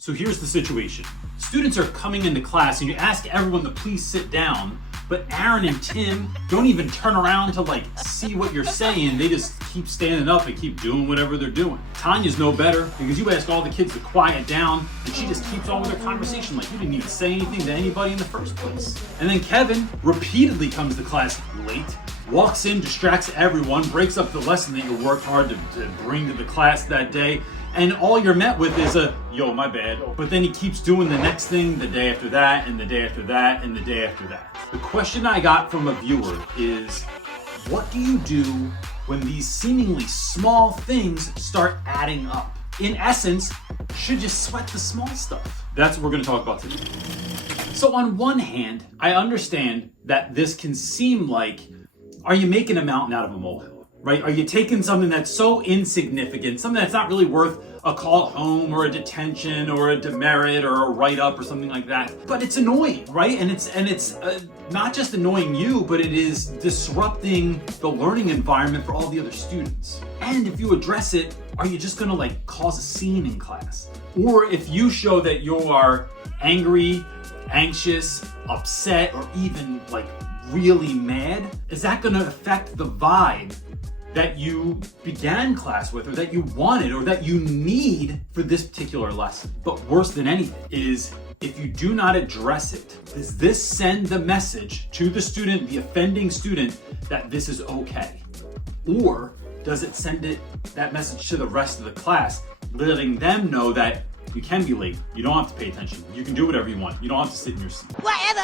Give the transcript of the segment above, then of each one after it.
So here's the situation. Students are coming into class and you ask everyone to please sit down, but Aaron and Tim don't even turn around to see what you're saying. They just keep standing up and keep doing whatever they're doing. Tanya's no better because you ask all the kids to quiet down and she just keeps on with her conversation like you didn't even say anything to anybody in the first place. And then Kevin repeatedly comes to class late, walks in, distracts everyone, breaks up the lesson that you worked hard to bring to the class that day, and all you're met with is a, yo, my bad. But then he keeps doing the next thing the day after that, and the day after that, and the day after that. The question I got from a viewer is, what do you do when these seemingly small things start adding up? In essence, should you sweat the small stuff? That's what we're gonna talk about today. So on one hand, I understand that this can seem like, are you making a mountain out of a molehill? Right? Are you taking something that's so insignificant, something that's not really worth a call home or a detention or a demerit or a write-up or something like that? But it's annoying, right? And it's not just annoying you, but it is disrupting the learning environment for all the other students. And if you address it, are you just gonna cause a scene in class? Or if you show that you are angry, anxious, upset, or even really mad, is that gonna affect the vibe that you began class with, or that you wanted, or that you need for this particular lesson? But worse than anything is, if you do not address it, does this send the message to the student, the offending student, that this is okay? Or does it send that message to the rest of the class, letting them know that you can be late, you don't have to pay attention, you can do whatever you want, you don't have to sit in your seat. Whatever,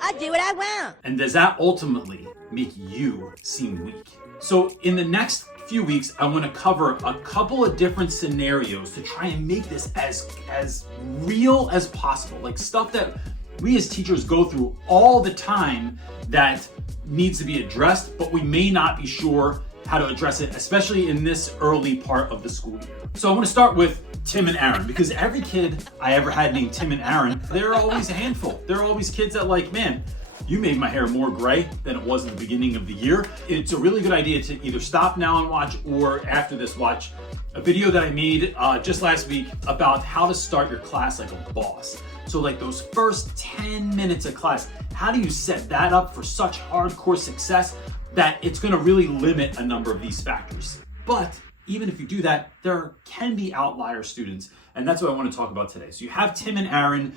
I do what I want. And does that ultimately make you seem weak? So in the next few weeks, I want to cover a couple of different scenarios to try and make this as real as possible. Stuff that we as teachers go through all the time that needs to be addressed, but we may not be sure how to address it, especially in this early part of the school year. So I want to start with Tim and Aaron, because every kid I ever had named Tim and Aaron, they're always a handful. They're always kids that man, you made my hair more gray than it was in the beginning of the year. It's a really good idea to either stop now and watch, or after this watch a video that I made just last week about how to start your class like a boss. So those first 10 minutes of class, how do you set that up for such hardcore success that it's gonna really limit a number of these factors? But even if you do that, there can be outlier students, and that's what I want to talk about today. So you have Tim and Aaron,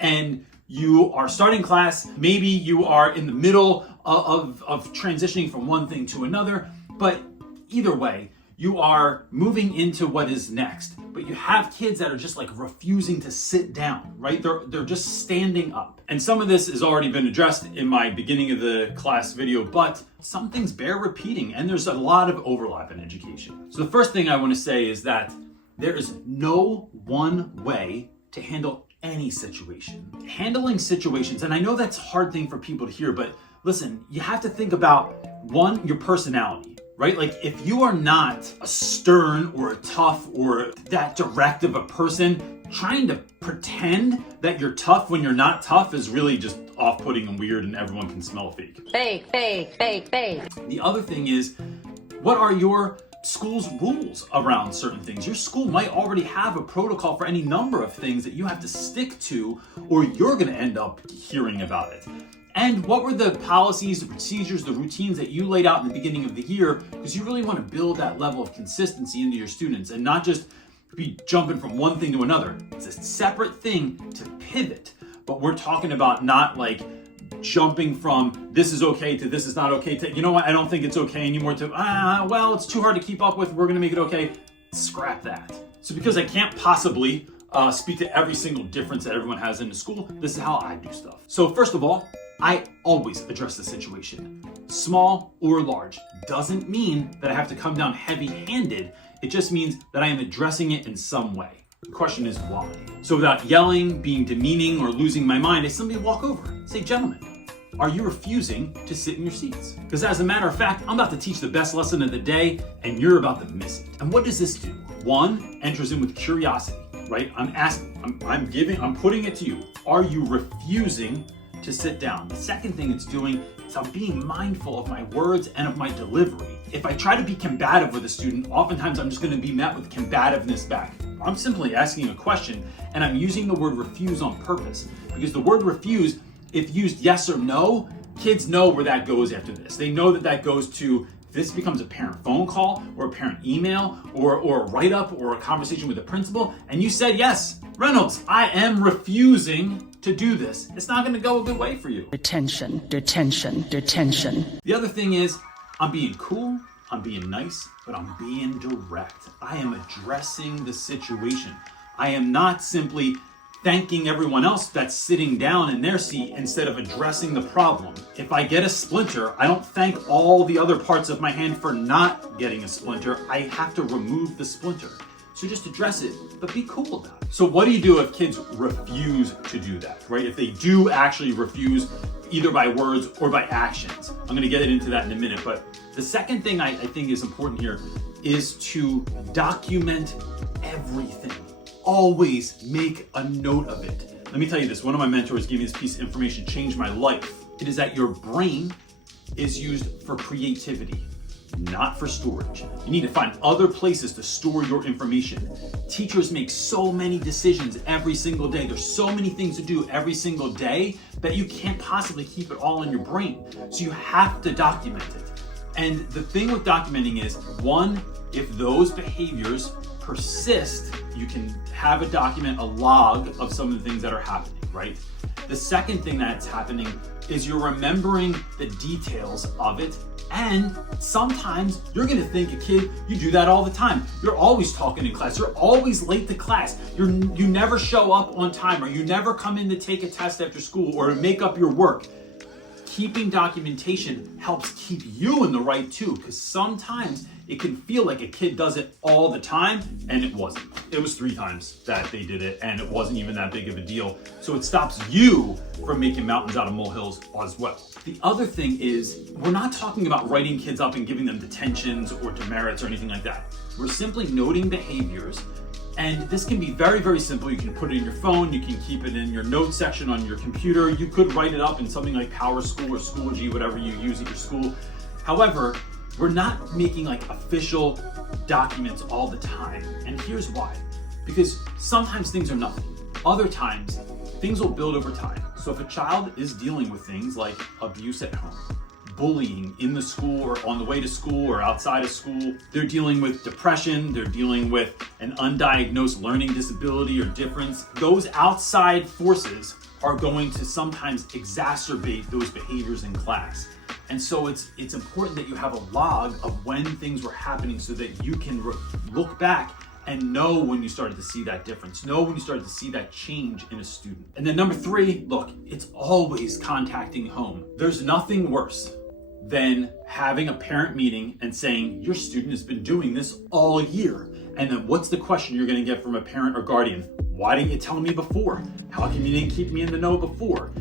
and you are starting class. Maybe you are in the middle of transitioning from one thing to another, but either way, you are moving into what is next. But you have kids that are just refusing to sit down, right? They're just standing up. And some of this has already been addressed in my beginning of the class video, but some things bear repeating, and there's a lot of overlap in education. So the first thing I want to say is that there is no one way to handle any situation. Handling situations, and I know that's a hard thing for people to hear, but listen, you have to think about, one, your personality, right? If you are not a stern or a tough or that direct of a person, trying to pretend that you're tough when you're not tough is really just off-putting and weird, and everyone can smell fake. Fake. The other thing is, what are your school's rules around certain things? Your school might already have a protocol for any number of things that you have to stick to, or you're gonna end up hearing about it. And what were the policies, the procedures, the routines that you laid out in the beginning of the year? Because you really want to build that level of consistency into your students and not just be jumping from one thing to another. It's a separate thing to pivot, but we're talking about not jumping from this is okay to this is not okay to, you know what, I don't think it's okay anymore, to well, it's too hard to keep up with, we're gonna make it okay. Scrap that. So because I can't possibly speak to every single difference that everyone has in the school, this is how I do stuff. So first of all, I always address the situation. Small or large doesn't mean that I have to come down heavy-handed. It just means that I am addressing it in some way. The question is why. So without yelling, being demeaning, or losing my mind, I simply walk over and say, gentlemen, are you refusing to sit in your seats? Because as a matter of fact, I'm about to teach the best lesson of the day, and you're about to miss it. And what does this do? One, enters in with curiosity, right? I'm asking, I'm putting it to you. Are you refusing to sit down? The second thing it's doing, So I'm being mindful of my words and of my delivery. If I try to be combative with a student, oftentimes I'm just going to be met with combativeness back. I'm simply asking a question, and I'm using the word refuse on purpose. Because the word refuse, if used yes or no, kids know where that goes after this. They know that that goes to, this becomes a parent phone call or a parent email or a write-up or a conversation with the principal, and you said yes. Reynolds, I am refusing to do this. It's not going to go a good way for you. Detention, detention, detention. The other thing is, I'm being cool, I'm being nice, but I'm being direct. I am addressing the situation. I am not simply thanking everyone else that's sitting down in their seat instead of addressing the problem. If I get a splinter, I don't thank all the other parts of my hand for not getting a splinter. I have to remove the splinter. So just address it, but be cool about it. So what do you do if kids refuse to do that, right? If they do actually refuse, either by words or by actions. I'm going to get into that in a minute, but the second thing I think is important here is to document everything. Always make a note of it. Let me tell you this, one of my mentors gave me this piece of information, changed my life. It is that your brain is used for creativity, not for storage. You need to find other places to store your information. Teachers make so many decisions every single day. There's so many things to do every single day that you can't possibly keep it all in your brain. So you have to document it. And the thing with documenting is, one, if those behaviors persist, you can have a document, a log of some of the things that are happening, right? The second thing that's happening is you're remembering the details of it. And sometimes you're gonna think, a kid, you do that all the time. You're always talking in class. You're always late to class. You never show up on time, or you never come in to take a test after school or to make up your work. Keeping documentation helps keep you in the right too, because sometimes it can feel like a kid does it all the time, and it wasn't. It was 3 times that they did it, and it wasn't even that big of a deal. So it stops you from making mountains out of molehills as well. The other thing is, we're not talking about writing kids up and giving them detentions or demerits or anything like that. We're simply noting behaviors. And this can be very, very simple. You can put it in your phone, you can keep it in your notes section on your computer, you could write it up in something like PowerSchool or Schoology, whatever you use at your school. However, we're not making like official documents all the time. And here's why. Because sometimes things are nothing. Other times, things will build over time. So if a child is dealing with things like abuse at home, bullying in the school or on the way to school or outside of school, they're dealing with depression, they're dealing with an undiagnosed learning disability or difference, those outside forces are going to sometimes exacerbate those behaviors in class. And so it's important that you have a log of when things were happening so that you can look back and know when you started to see that difference, know when you started to see that change in a student. And then number 3, look, it's always contacting home. There's nothing worse than having a parent meeting and saying, your student has been doing this all year. And then what's the question you're gonna get from a parent or guardian? Why didn't you tell me before? How come you didn't keep me in the know before?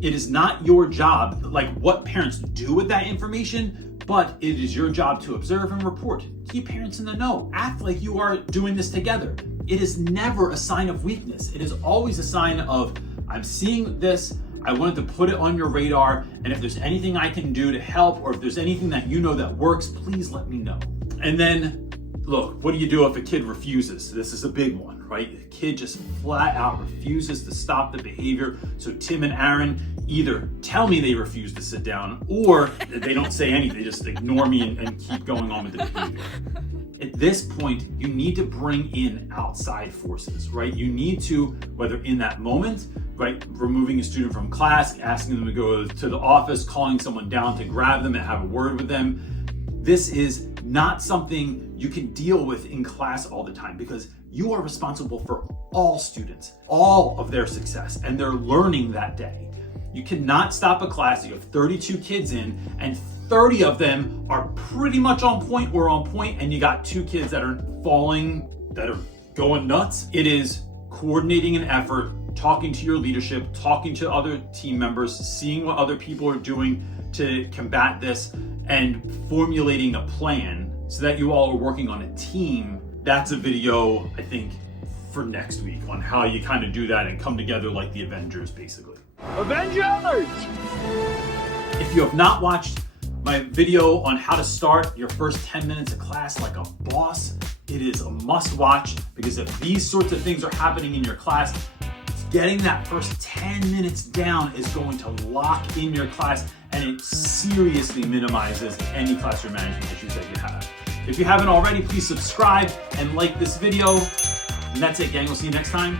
It is not your job, like what parents do with that information, but it is your job to observe and report. Keep parents in the know. Act like you are doing this together. It is never a sign of weakness. It is always a sign of, I'm seeing this, I wanted to put it on your radar, and if there's anything I can do to help, or if there's anything that you know that works, please let me know. And then, look, what do you do if a kid refuses? This is a big one, right? The kid just flat out refuses to stop the behavior. So Tim and Aaron either tell me they refuse to sit down, or they don't say anything, they just ignore me and keep going on with the behavior. At this point, you need to bring in outside forces, right? You need to, whether in that moment, right, removing a student from class, asking them to go to the office, calling someone down to grab them and have a word with them. This is not something you can deal with in class all the time, because you are responsible for all students, all of their success, and their learning that day. You cannot stop a class, you have 32 kids in, and 30 of them are pretty much on point or on point, and you got 2 kids that are falling, that are going nuts. It is coordinating an effort, talking to your leadership, talking to other team members, seeing what other people are doing to combat this, and formulating a plan so that you all are working on a team. That's a video, I think, for next week on how you kind of do that and come together like the Avengers, basically. Avengers! If If you have not watched my video on how to start your first 10 minutes of class like a boss, it is a must watch, because if these sorts of things are happening in your class, getting that first 10 minutes down is going to lock in your class, and it seriously minimizes any classroom management issues that you have. If you haven't already, please subscribe and like this video. And that's it, gang. We'll see you next time.